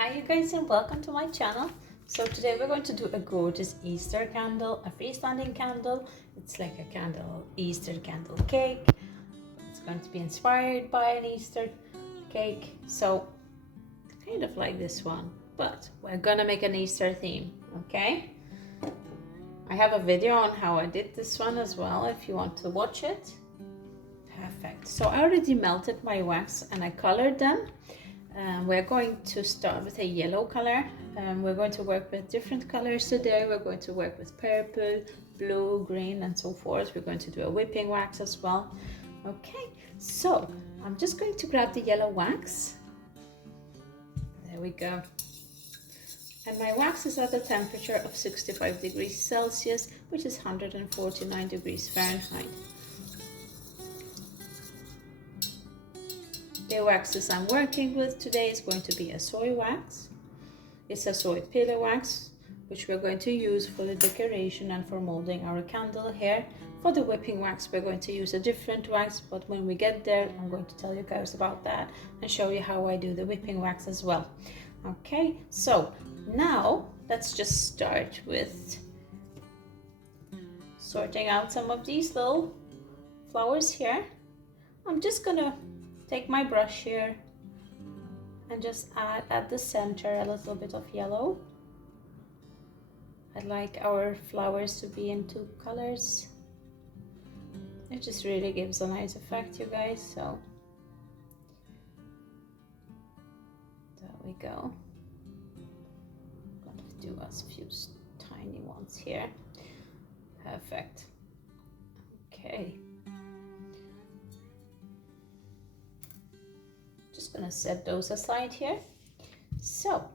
Hi you guys and welcome to my channel. So today we're going to do a gorgeous Easter candle, a freestanding candle. It's like a candle, Easter candle cake. It's going to be inspired by an Easter cake. So kind of like this one, but we're gonna make an Easter theme, okay? I have a video on how I did this one as well if you want to watch it. Perfect. So I already melted my wax and I colored them. We're going to start with a yellow color. We're going to work with different colors today. We're going to work with purple, blue, green, and so forth. We're going to do a whipping wax as well. Okay, so I'm just going to grab the yellow wax. There we go. And my wax is at a temperature of 65 degrees Celsius, which is 149 degrees Fahrenheit. The waxes I'm working with today is going to be a soy wax. It's a soy pillar wax, which we're going to use for the decoration and for molding our candle here. For the whipping wax, we're going to use a different wax, but when we get there, I'm going to tell you guys about that and show you how I do the whipping wax as well. Okay, so now let's just start with sorting out some of these little flowers here. I'm just gonna take my brush here and just add at the center a little bit of yellow. I like our flowers to be in two colors. It just really gives a nice effect, you guys. So there we go. Gonna do a few tiny ones here. Perfect. Okay. Just gonna set those aside here. So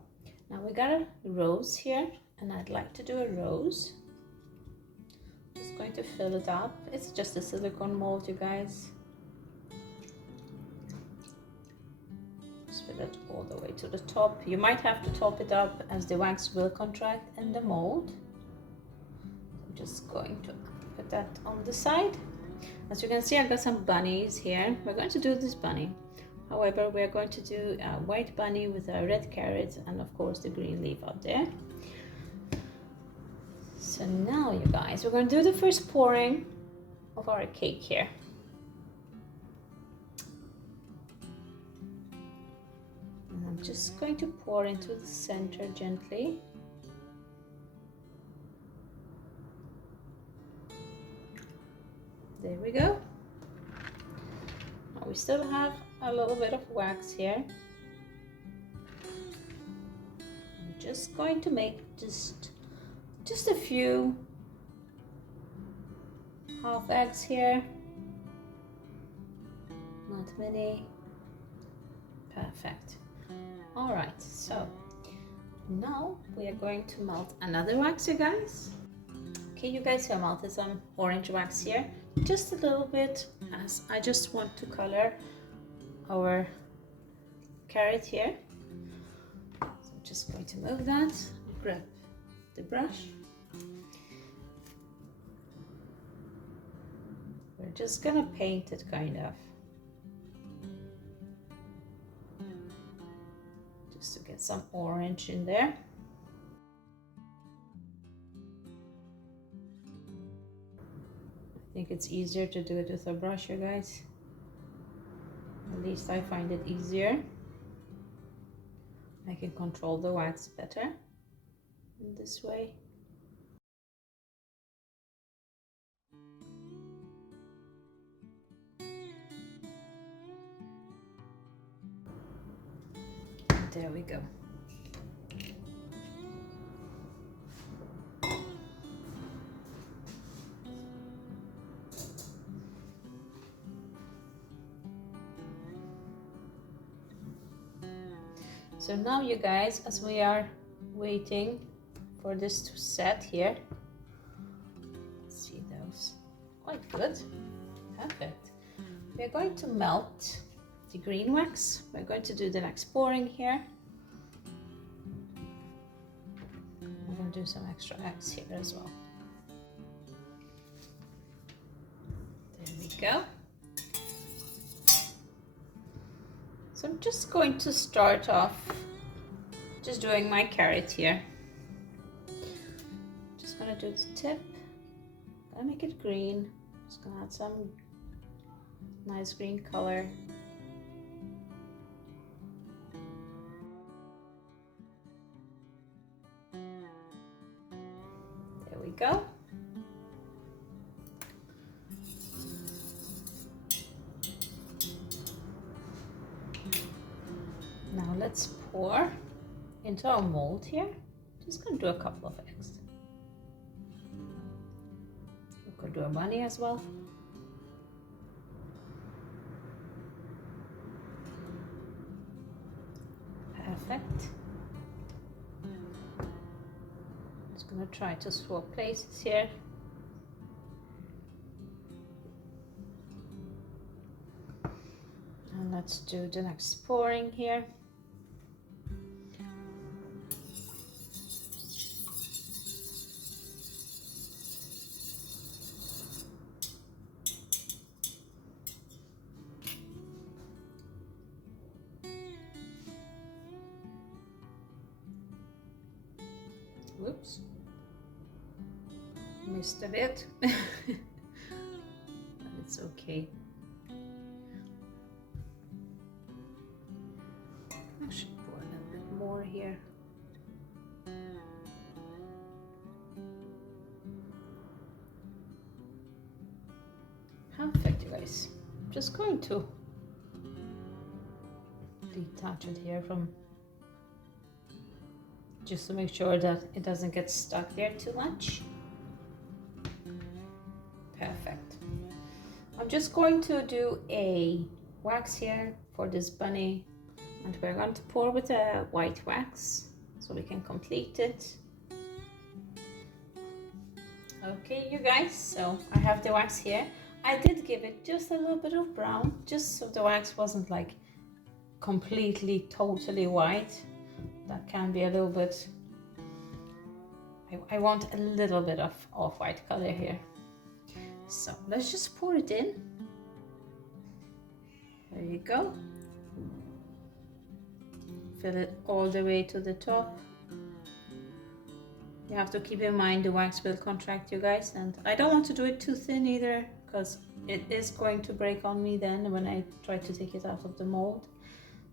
now we got a rose here and I'd like to do a rose. Just going to fill it up. It's just a silicone mold, you guys. Just fill it all the way to the top. You might have to top it up as the wax will contract in the mold. I'm just going to put that on the side. As you can see, I got some bunnies here. We're going to do this bunny. However, we're going to do a white bunny with a red carrot and of course the green leaf out there. So now you guys, we're going to do the first pouring of our cake here. And I'm just going to pour into the center gently. There we go. Now we still have a little bit of wax here. I'm just going to make just a few half eggs here, not many. Perfect. All right, so now we are going to melt another wax, you guys. Okay, you guys, I melted some orange wax here, just a little bit, as I just want to color our carrot here. So I'm just going to move that, grab the brush. We're just gonna paint it kind of, just to get some orange in there. I think it's easier to do it with a brush, you guys. At least I find it easier. I can control the wax better in this way. There we go. So now you guys, as we are waiting for this to set here, let's see those, quite good, perfect. We're going to melt the green wax. We're going to do the next pouring here. I'm going to do some extra eggs here as well. There we go. So I'm just going to start off just doing my carrot here. Just gonna do the tip. Gonna make it green. Just gonna add some nice green color. There we go. Now let's pour into our mold here. Just gonna do a couple of eggs. We could do a bunny as well. Perfect. Just gonna try to swap places here. And let's do the next pouring here. Whoops, missed a bit, but it's okay. I should pour a little bit more here. Perfect, you guys. I'm just going to detach it here from, just to make sure that it doesn't get stuck there too much. Perfect. I'm just going to do a wax here for this bunny, and we're going to pour with a white wax so we can complete it. Okay, you guys, so I have the wax here. I did give it just a little bit of brown, just so the wax wasn't like completely totally white. That can be a little bit, I want a little bit of off-white color here. So let's just pour it in. There you go. Fill it all the way to the top. You have to keep in mind the wax will contract, you guys, and I don't want to do it too thin either, because it is going to break on me then when I try to take it out of the mold.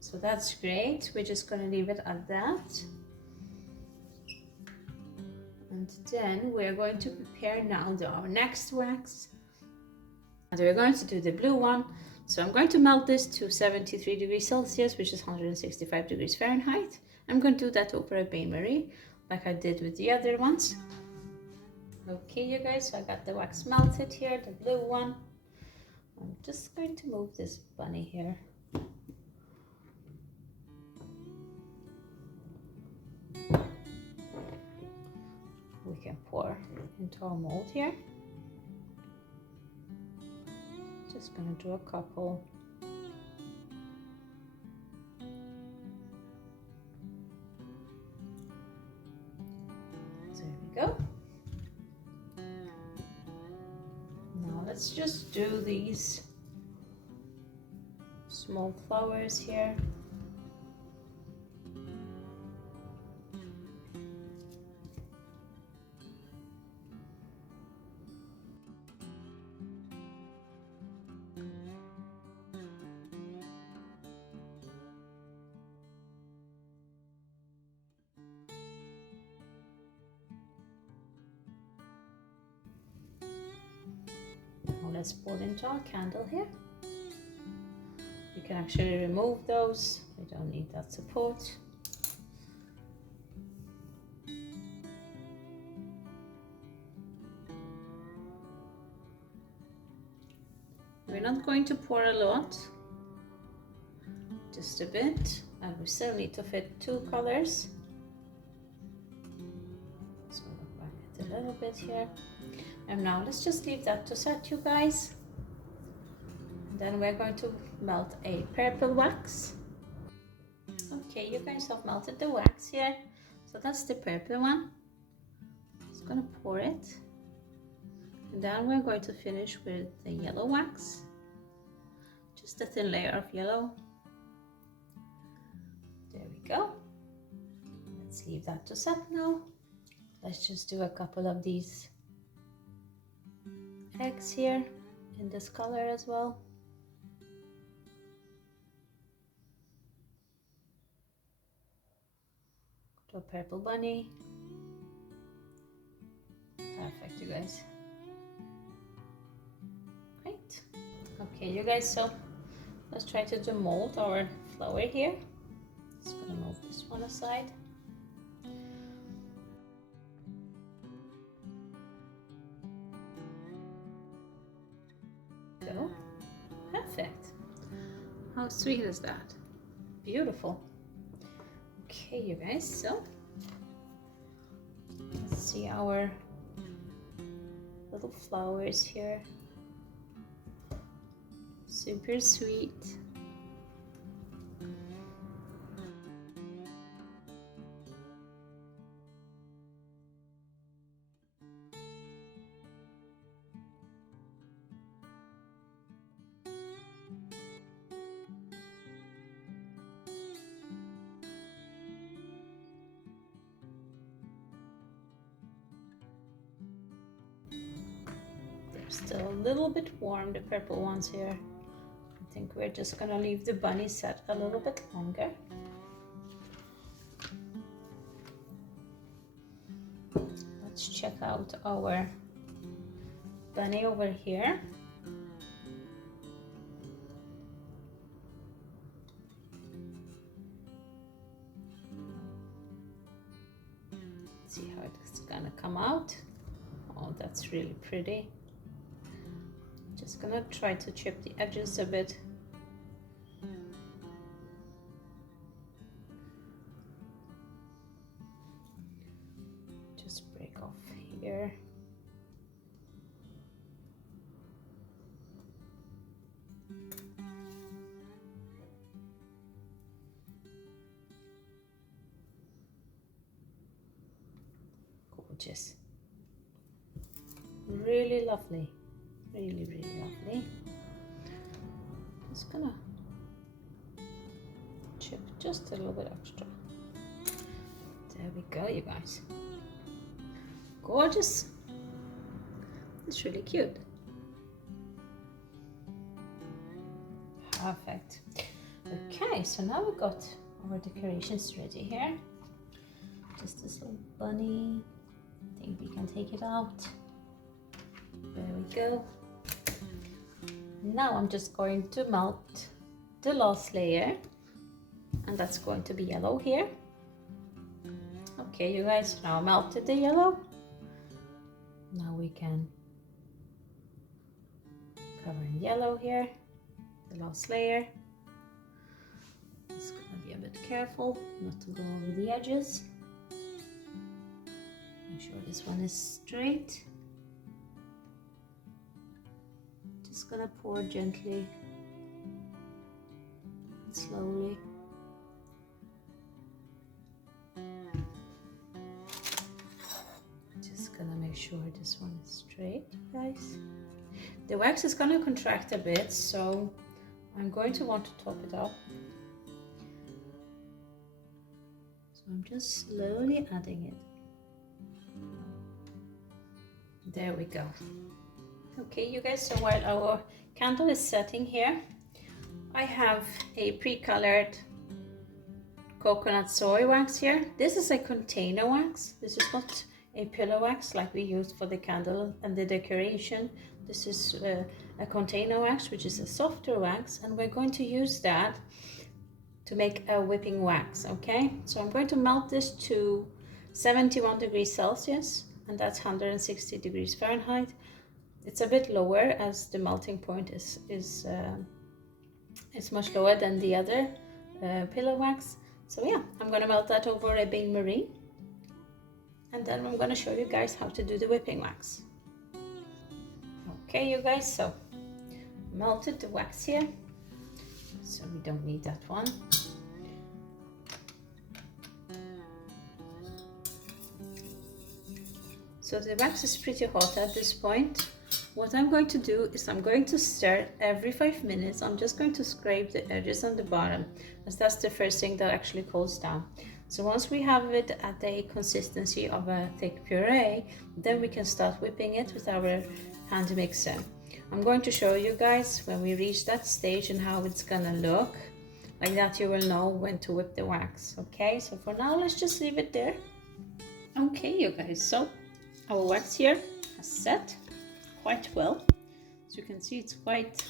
So that's great. We're just going to leave it at that. And then we're going to prepare now our next wax. And we're going to do the blue one. So I'm going to melt this to 73 degrees Celsius, which is 165 degrees Fahrenheit. I'm going to do that over a bain-marie, like I did with the other ones. Okay, you guys, so I got the wax melted here, the blue one. I'm just going to move this bunny here. We can pour into our mold here. Just gonna do a couple. There we go. Now let's just do these small flowers here. Let's pour into our candle here. You can actually remove those. We don't need that support. We're not going to pour a lot, just a bit, and we still need to fit 2 colors. So we'll back it a little bit here. And now let's just leave that to set, you guys. And then we're going to melt a purple wax. Okay, you guys have melted the wax here. So that's the purple one. Just gonna pour it. And then we're going to finish with the yellow wax. Just a thin layer of yellow. There we go. Let's leave that to set now. Let's just do a couple of these eggs here in this color as well. To a purple bunny. Perfect, you guys. Great. Okay, you guys, so let's try to demold our flower here. Just gonna move this one aside. Go. Perfect. How sweet is that? Beautiful. Okay, you guys, so let's see our little flowers here. Super sweet. They're still a little bit warm, the purple ones here. I think we're just gonna leave the bunny set a little bit longer. Let's check out our bunny over here. Let's see how it's gonna come out. Oh, that's really pretty. Just gonna try to chip the edges a bit. Just break off here. Gorgeous. Really lovely. Really, really lovely. Just gonna chip just a little bit extra. There we go, you guys. Gorgeous. It's really cute. Perfect. Okay, so now we've got our decorations ready here. Just this little bunny. I think we can take it out. There we go. Now I'm just going to melt the last layer, and that's going to be yellow here. Okay, you guys, now I melted the yellow. Now we can cover in yellow here, the last layer. Just gonna be a bit careful not to go over the edges. Make sure this one is straight. Just gonna pour gently and slowly. Just gonna make sure this one is straight, guys. The wax is gonna contract a bit, so I'm going to want to top it up. So I'm just slowly adding it. There we go. Okay, you guys, so while our candle is setting here, I have a pre-colored coconut soy wax here. This is a container wax. This is not a pillow wax like we used for the candle and the decoration. This is a container wax, which is a softer wax, and we're going to use that to make a whipping wax, okay? So I'm going to melt this to 71 degrees Celsius, and that's 160 degrees Fahrenheit. It's a bit lower as the melting point is much lower than the other pillow wax. So yeah, I'm gonna melt that over a bain-marie, and then I'm gonna show you guys how to do the whipping wax. Okay, you guys, so melted the wax here, so we don't need that one. So the wax is pretty hot at this point. What I'm going to do is I'm going to stir every 5 minutes. I'm just going to scrape the edges on the bottom, as that's the first thing that actually cools down. So once we have it at the consistency of a thick puree, then we can start whipping it with our hand mixer. I'm going to show you guys when we reach that stage and how it's gonna look. Like that you will know when to whip the wax. Okay, so for now let's just leave it there. Okay, you guys, so our wax here has set quite well. As you can see, it's quite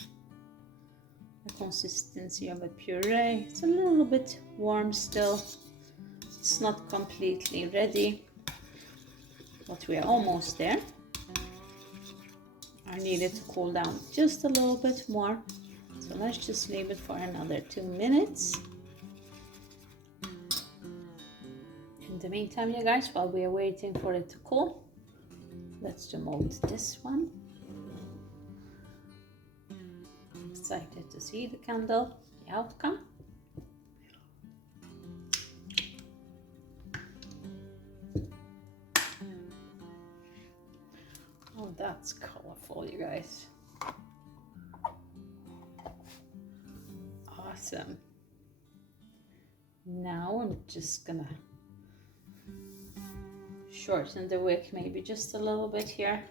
the consistency of a puree. It's a little bit warm still. It's not completely ready, but we are almost there. I need it to cool down just a little bit more. So let's just leave it for another 2 minutes. In the meantime, you guys, while we are waiting for it to cool, let's demold this one. Excited to see the candle, the outcome. Oh, that's colorful, you guys. Awesome. Now I'm just gonna shorten the wick maybe just a little bit here.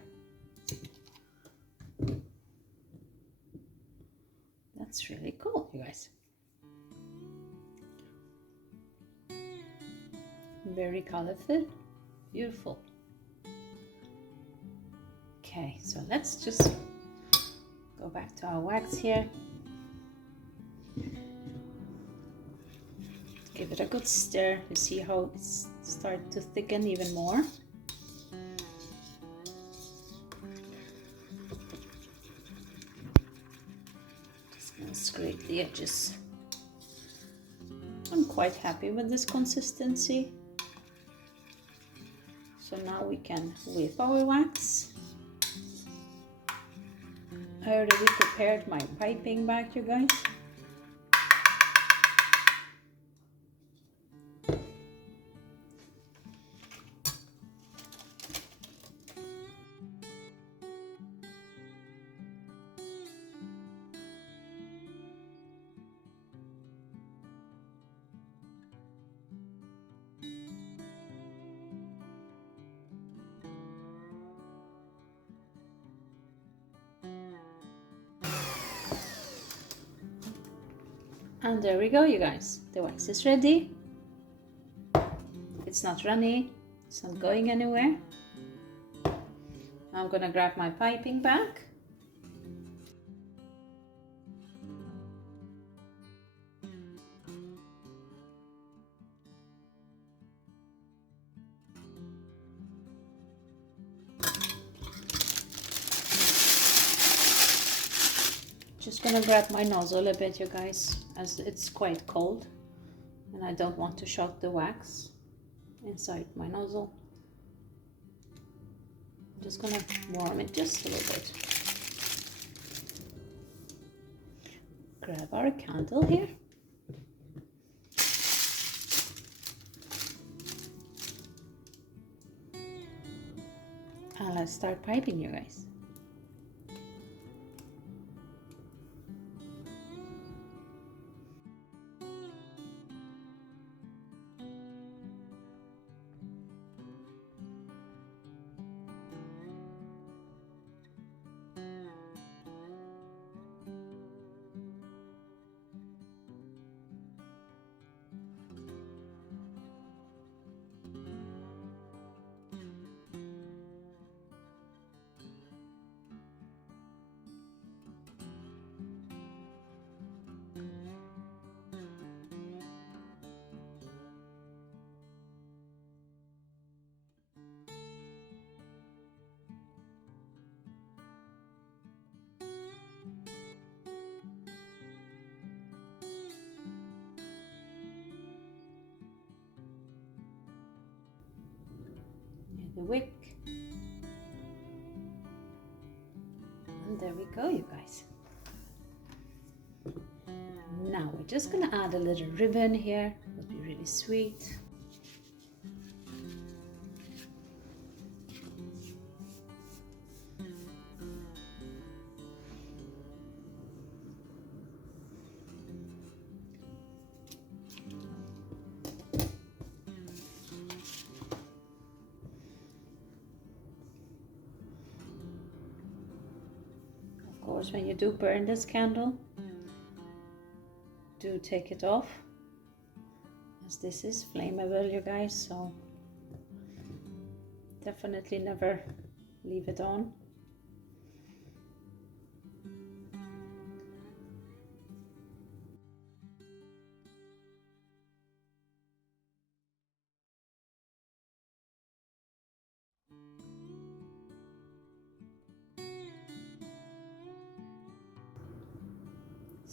That's really cool, you guys. Very colorful, beautiful. Okay, so let's just go back to our wax here. Give it a good stir. You see how it's started to thicken even more. Just gonna scrape the edges. I'm quite happy with this consistency. So now we can whip our wax. I already prepared my piping bag, you guys. And there we go, you guys. The wax is ready. It's not runny. It's not going anywhere. I'm gonna grab my piping bag. Just gonna grab my nozzle a bit, you guys, as it's quite cold and I don't want to shock the wax inside my nozzle. I'm just gonna warm it just a little bit. Grab our candle here. And let's start piping, you guys. The wick, and there we go, you guys. Now we're just gonna add a little ribbon here. It'll be really sweet. course, when you do burn this candle, do take it off, as this is flammable, you guys, so definitely never leave it on.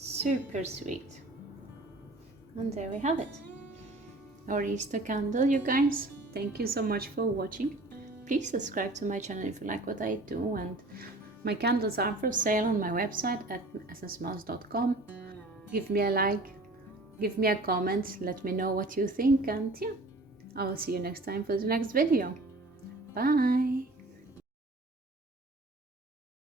Super sweet. And there we have it, our Easter candle, you guys. Thank you so much for watching. Please subscribe to my channel if you like what I do, and my candles are for sale on my website at ssmouse.com. Give me a like, give me a comment, let me know what you think, and yeah, I will see you next time for the next video. Bye!